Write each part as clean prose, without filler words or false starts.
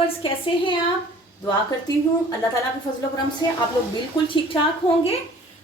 Viewers, कैसे हैं आप? दुआ करती हूँ अल्लाह ताला के फजल करम से आप लोग बिल्कुल ठीक ठाक होंगे।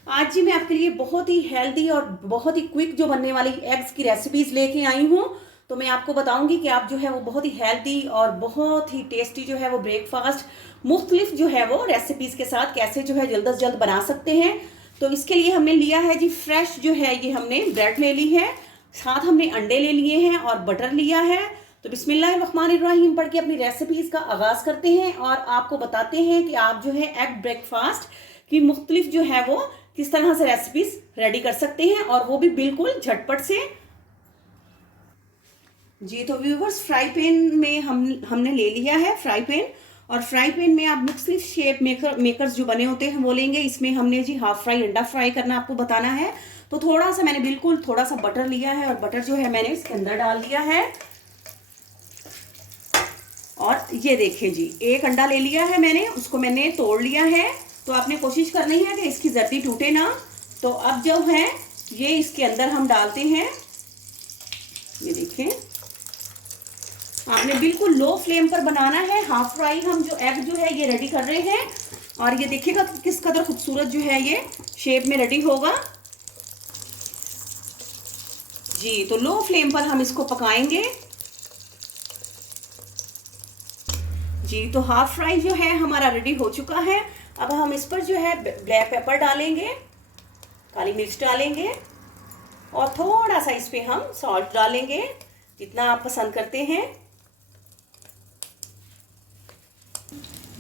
आज जी मैं आपके लिए बहुत ही हेल्दी और बहुत ही क्विक जो बनने वाली एग्स की रेसिपीज़ लेके आई हूँ। तो मैं आपको बताऊंगी कि आप जो है वो बहुत ही हेल्दी और बहुत ही टेस्टी जो है वो ब्रेकफास्ट मुख्तलिफ जो है वो रेसिपीज़ के साथ कैसे जो है जल्द से जल्द बना सकते हैं। तो इसके लिए हमने लिया है जी फ्रेश जो है ये हमने ब्रेड ले ली है, साथ हमने अंडे ले लिए हैं और बटर लिया है। तो बिस्मिल्लाहिर्रहमानिर्रहीम पढ़ के अपनी रेसिपीज़ का आगाज़ करते हैं और आपको बताते हैं कि आप जो है एग ब्रेकफास्ट की मुख्तलिफ जो है वो किस तरह से रेसिपीज़ रेडी कर सकते हैं और वो भी बिल्कुल झटपट से। जी तो व्यूवर्स, फ्राई पैन में हमने ले लिया है फ्राई पैन, और फ्राई पैन में आप मुख्तलिफ शेप मेकर्स जो बने होते हैं वो लेंगे। इसमें हमने जी हाफ फ्राई अंडा फ्राई करना आपको बताना है। तो थोड़ा सा मैंने बिल्कुल थोड़ा सा बटर लिया है और बटर जो है मैंने इसके अंदर डाल दिया है। और ये देखें जी, एक अंडा ले लिया है मैंने, उसको मैंने तोड़ लिया है। तो आपने कोशिश करनी है कि इसकी जर्दी टूटे ना। तो अब जो है ये इसके अंदर हम डालते हैं। ये देखें, आपने बिल्कुल लो फ्लेम पर बनाना है। हाफ फ्राई हम जो एग जो है ये रेडी कर रहे हैं और ये देखिएगा किस कदर खूबसूरत जो है ये शेप में रेडी होगा जी। तो लो फ्लेम पर हम इसको पकाएंगे जी। तो हाफ फ्राई जो है हमारा रेडी हो चुका है। अब हम इस पर जो है ब्लैक पेपर डालेंगे, काली मिर्च डालेंगे और थोड़ा सा इस पे हम सॉल्ट डालेंगे जितना आप पसंद करते हैं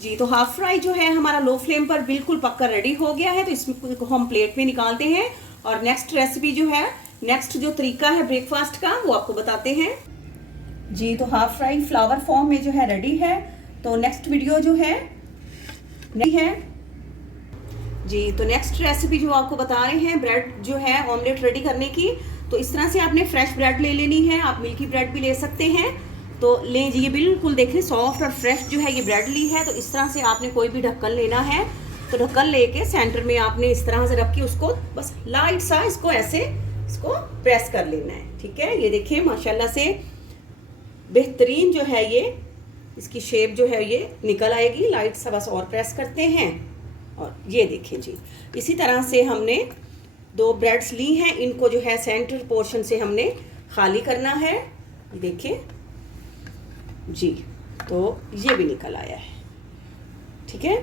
जी। तो हाफ फ्राई जो है हमारा लो फ्लेम पर बिल्कुल पककर रेडी हो गया है। तो इसमें हम प्लेट में निकालते हैं और नेक्स्ट रेसिपी जो है, नेक्स्ट जो तरीका है ब्रेकफास्ट का वो आपको बताते हैं जी। तो हाफ फ्राई फ्लावर फॉर्म में जो है रेडी है। तो नेक्स्ट वीडियो जो है नहीं है जी। तो नेक्स्ट रेसिपी जो आपको बता रहे हैं ब्रेड जो है ऑमलेट रेडी करने की। तो इस तरह से आपने फ्रेश ब्रेड ले लेनी है, आप मिल्की ब्रेड भी ले सकते हैं। तो ले जी, ये बिल्कुल देखें सॉफ्ट और फ्रेश जो है ये ब्रेड ली है। तो इस तरह से आपने कोई भी ढक्कन लेना है, तो ढक्कन लेके सेंटर में आपने इस तरह से रख के उसको बस लाइट सा इसको ऐसे इसको प्रेस कर लेना है। ठीक है, ये देखिए माशाल्लाह से बेहतरीन जो है ये इसकी शेप जो है ये निकल आएगी। लाइट सा बस और प्रेस करते हैं और ये देखें जी, इसी तरह से हमने 2 ब्रेड्स ली हैं। इनको जो है सेंटर पोर्शन से हमने खाली करना है। ये देखें जी, तो ये भी निकल आया है। ठीक है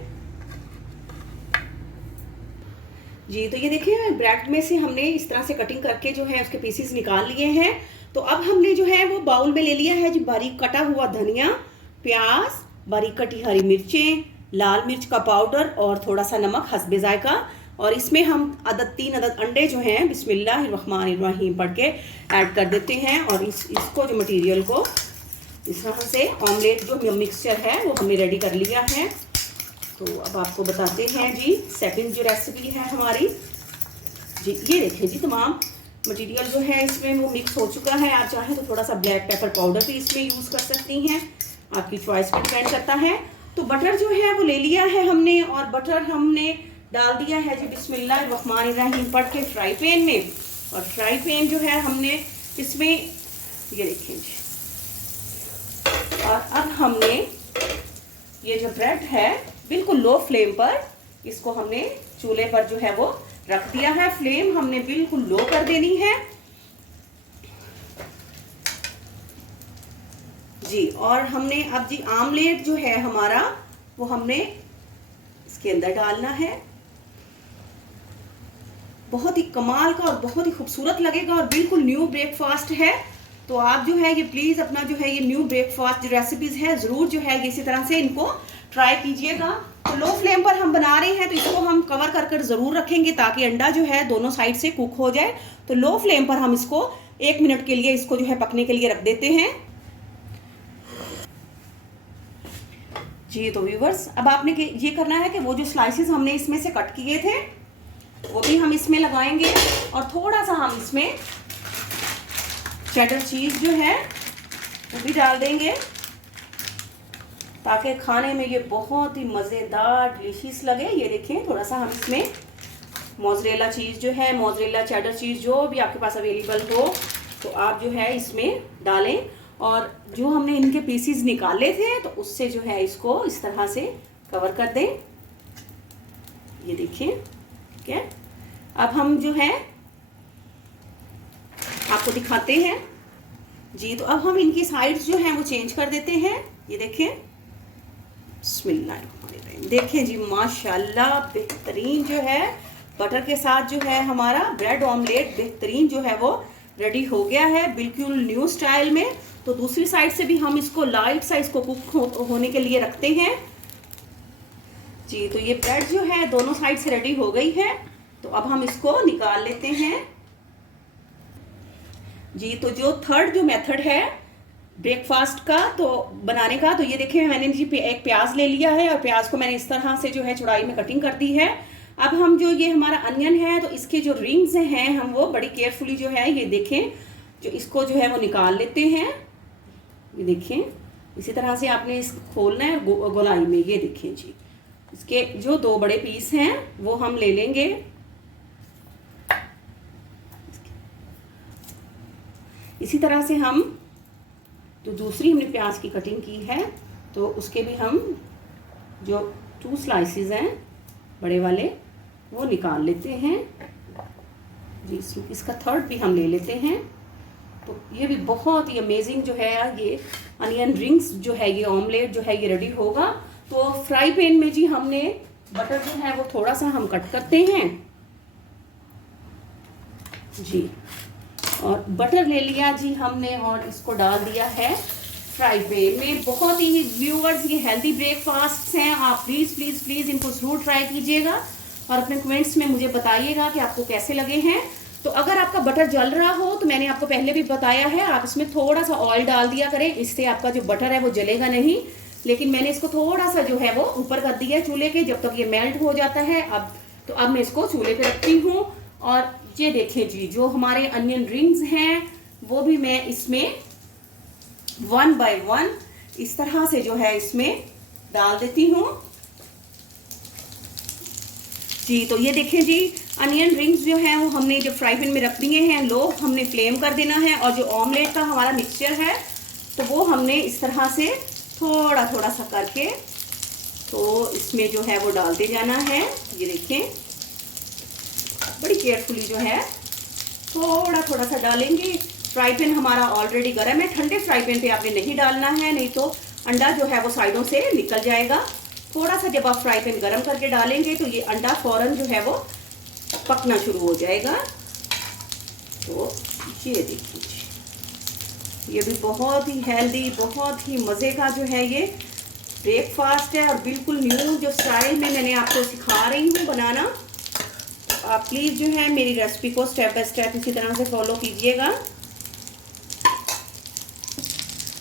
जी। तो ये देखिए ब्रेड में से हमने इस तरह से कटिंग करके जो है उसके पीसेस निकाल लिए हैं। तो अब हमने जो है वो बाउल में ले लिया है जी बारीक कटा हुआ धनिया, प्याज, बारीक कटी हरी मिर्चें, लाल मिर्च का पाउडर और थोड़ा सा नमक हस्बे जायका। और इसमें हम 3 अदद अंडे जो हैं बिस्मिल्लाहिर्रहमानिर्रहीम पढ़ के ऐड कर देते हैं। और इसको जो मटेरियल को इस तरह से ऑमलेट जो मिक्सचर है वो हमने रेडी कर लिया है। तो अब आपको बताते हैं जी सेकंड जो रेसिपी है हमारी जी। ये देखें जी, तमाम मटेरियल जो है इसमें वो मिक्स हो चुका है। आप चाहें तो थोड़ा सा ब्लैक पेपर पाउडर भी इसमें यूज़ कर सकती हैं, आपकी चॉइस पर डिपेंड करता है। तो बटर जो है वो ले लिया है हमने और बटर हमने डाल दिया है जी बिस्मिल्लाहिर्रहमानिर्रहीम पढ़ के फ्राई पैन में। और फ्राई पैन जो है हमने इसमें ये देखें जी। और अब हमने ये जो ब्रेड है बिल्कुल लो फ्लेम पर इसको हमने चूल्हे पर जो है वो रख दिया है। फ्लेम हमने बिल्कुल लो कर देनी है जी। और हमने अब जी आमलेट जो है हमारा वो हमने इसके अंदर डालना है। बहुत ही कमाल का और बहुत ही खूबसूरत लगेगा और बिल्कुल न्यू ब्रेकफास्ट है। तो आप जो है ये प्लीज़ अपना जो है ये न्यू ब्रेकफास्ट जो रेसिपीज़ है ज़रूर जो है इसी तरह से इनको ट्राई कीजिएगा। तो लो फ्लेम पर हम बना रहे हैं तो इसको हम कवर कर ज़रूर रखेंगे ताकि अंडा जो है दोनों साइड से कुक हो जाए। तो लो फ्लेम पर हम इसको 1 मिनट के लिए इसको जो है पकने के लिए रख देते हैं जी। तो व्यूवर्स, अब आपने ये करना है कि वो जो स्लाइसेस हमने इसमें से कट किए थे वो भी हम इसमें लगाएंगे और थोड़ा सा हम इसमें चेडर चीज़ जो है वो भी डाल देंगे ताकि खाने में ये बहुत ही मज़ेदार डिलीशियस लगे। ये देखें, थोड़ा सा हम इसमें मोज़रेला चीज़ जो है, मोज़रेला चेडर चीज़ जो भी आपके पास अवेलेबल हो तो आप जो है इसमें डालें। और जो हमने इनके पीसीज निकाले थे तो उससे जो है इसको इस तरह से कवर कर दें। ये देखिए, ठीक है। अब हम जो है आपको दिखाते हैं जी। तो अब हम इनकी साइड्स जो हैं वो चेंज कर देते हैं। ये देखें, बिस्मिल्लाह, देखें जी, माशाल्लाह बेहतरीन जो है बटर के साथ जो है हमारा ब्रेड ऑमलेट बेहतरीन जो है वो रेडी हो गया है, बिल्कुल न्यू स्टाइल में। तो दूसरी साइड से भी हम इसको लाइट सा इसको कुक होने के लिए रखते हैं जी। तो ये ब्रेड जो है दोनों साइड से रेडी हो गई है। तो अब हम इसको निकाल लेते हैं जी। तो जो थर्ड जो मेथड है ब्रेकफास्ट का तो बनाने का, तो ये देखिए मैंने जी एक प्याज ले लिया है और प्याज को मैंने इस तरह से जो है चौड़ाई में कटिंग कर दी है। अब हम जो ये हमारा अनियन है तो इसके जो रिंग्स हैं हम वो बड़ी केयरफुली जो है ये देखें जो इसको जो है वो निकाल लेते हैं। ये देखें, इसी तरह से आपने इसको खोलना है गोलाई में। ये देखें जी, इसके जो दो बड़े पीस हैं वो हम ले लेंगे। इसी तरह से हम जो दूसरी हमने प्याज की कटिंग की है तो उसके भी हम जो 2 स्लाइसेस हैं बड़े वाले वो निकाल लेते हैं जी। इसका थर्ड भी हम ले लेते हैं। तो ये भी बहुत ही अमेजिंग जो है ये अनियन रिंग्स जो है ये ऑमलेट जो है ये रेडी होगा। तो फ्राई पैन में जी हमने बटर जो है वो थोड़ा सा हम कट करते हैं जी, और बटर ले लिया जी हमने और इसको डाल दिया है फ्राई पैन में। बहुत ही व्यूअर्स ये हेल्दी ब्रेकफास्ट हैं, आप प्लीज़ प्लीज़ प्लीज़ इनको ज़रूर ट्राई कीजिएगा और अपने कमेंट्स में मुझे बताइएगा कि आपको कैसे लगे हैं। तो अगर आपका बटर जल रहा हो तो मैंने आपको पहले भी बताया है आप इसमें थोड़ा सा ऑयल डाल दिया करें, इससे आपका जो बटर है वो जलेगा नहीं। लेकिन मैंने इसको थोड़ा सा जो है वो ऊपर कर दिया है चूल्हे के, जब तक ये मेल्ट हो जाता है। अब मैं इसको चूल्हे पे रखती हूँ और ये देखें जी जो हमारे अनियन रिंग्स हैं वो भी मैं इसमें 1 बाय 1 इस तरह से जो है इसमें डाल देती हूँ जी। तो ये देखें जी अनियन रिंग्स जो हैं वो हमने जो फ्राई पैन में रख दिए हैं, लो हमने फ्लेम कर देना है। और जो ऑमलेट का हमारा मिक्सचर है तो वो हमने इस तरह से थोड़ा थोड़ा सा करके तो इसमें जो है वो डालते जाना है। ये देखें बड़ी केयरफुली जो है थोड़ा थोड़ा सा डालेंगे। फ्राई पैन हमारा ऑलरेडी गर्म है, ठंडे फ्राई पैन पे आपने नहीं डालना है, नहीं तो अंडा जो है वो साइडों से निकल जाएगा। थोड़ा सा जब आप फ्राई पैन गर्म करके डालेंगे तो ये अंडा फ़ौरन जो है वो पकना शुरू हो जाएगा। तो ये देखिए ये भी बहुत ही हेल्दी बहुत ही मज़े का जो है ये ब्रेकफास्ट है और बिल्कुल न्यू जो स्टाइल में मैंने आपको सिखा रही हूँ बनाना। आप प्लीज़ जो है मेरी रेसिपी को स्टेप बाय स्टेप इसी तरह से फॉलो कीजिएगा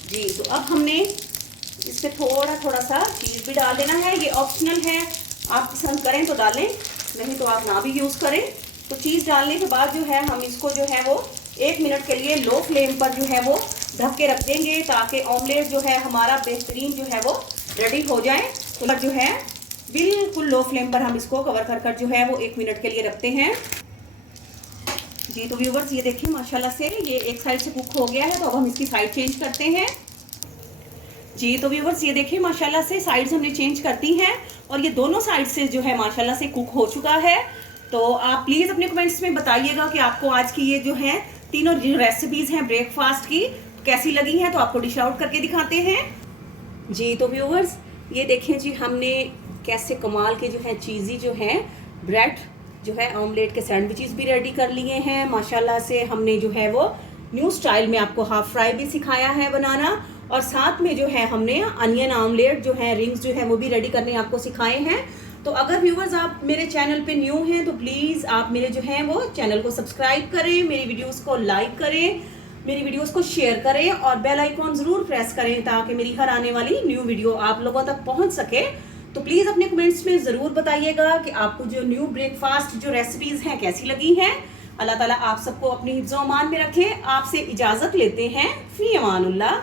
जी। तो अब हमने इस पर थोड़ा थोड़ा सा चीज़ भी डाल देना है, ये ऑप्शनल है, आप पसंद करें तो डालें नहीं तो आप ना भी यूज़ करें। तो चीज़ डालने के बाद जो है हम इसको जो है वो 1 मिनट के लिए लो फ्लेम पर जो है वो ढक के रख देंगे ताकि ऑमलेट जो है हमारा बेहतरीन जो है वो रेडी हो जाए। तो जो है बिल्कुल लो फ्लेम पर हम इसको कवर कर कर जो है वो 1 मिनट के लिए रखते हैं जी। तो व्यूवर्स ये देखिए माशाल्लाह से ये एक साइड से कुक हो गया है। तो अब हम इसकी साइड चेंज करते हैं जी। तो व्यूवर्स ये देखिए माशाल्लाह से साइड्स हमने चेंज कर दी हैं और ये दोनों साइड से जो है माशाल्लाह से कुक हो चुका है। तो आप प्लीज़ अपने कमेंट्स में बताइएगा कि आपको आज की ये जो है तीनों जो रेसिपीज़ हैं ब्रेकफास्ट की कैसी लगी हैं। तो आपको डिश आउट करके दिखाते हैं जी। तो व्यूवर्स ये देखें जी हमने कैसे कमाल के जो है चीज़ी जो है ब्रेड जो है ऑमलेट के सैंडविचेस भी रेडी कर लिए हैं माशाल्लाह से। हमने जो है वो न्यू स्टाइल में आपको हाफ फ्राई भी सिखाया है बनाना और साथ में जो है हमने अनियन ऑमलेट जो है रिंग्स जो है वो भी रेडी करने आपको सिखाए हैं। तो अगर व्यूवर्स आप मेरे चैनल पे न्यू हैं तो प्लीज़ आप मेरे जो है वो चैनल को सब्सक्राइब करें, मेरी वीडियोस को लाइक करें, मेरी वीडियोस को शेयर करें और बेल आइकॉन ज़रूर प्रेस करें ताकि मेरी हर आने वाली न्यू वीडियो आप लोगों तक पहुंच सके। तो प्लीज़ अपने कमेंट्स में ज़रूर बताइएगा कि आपको जो न्यू ब्रेकफास्ट जो रेसिपीज़ हैं कैसी लगी हैं। अल्लाह ताला आप सबको अपनी हिफ्ज़-ओ-अमान में रखे। आपसे इजाज़त लेते हैं। फ़ी अमानुल्लाह।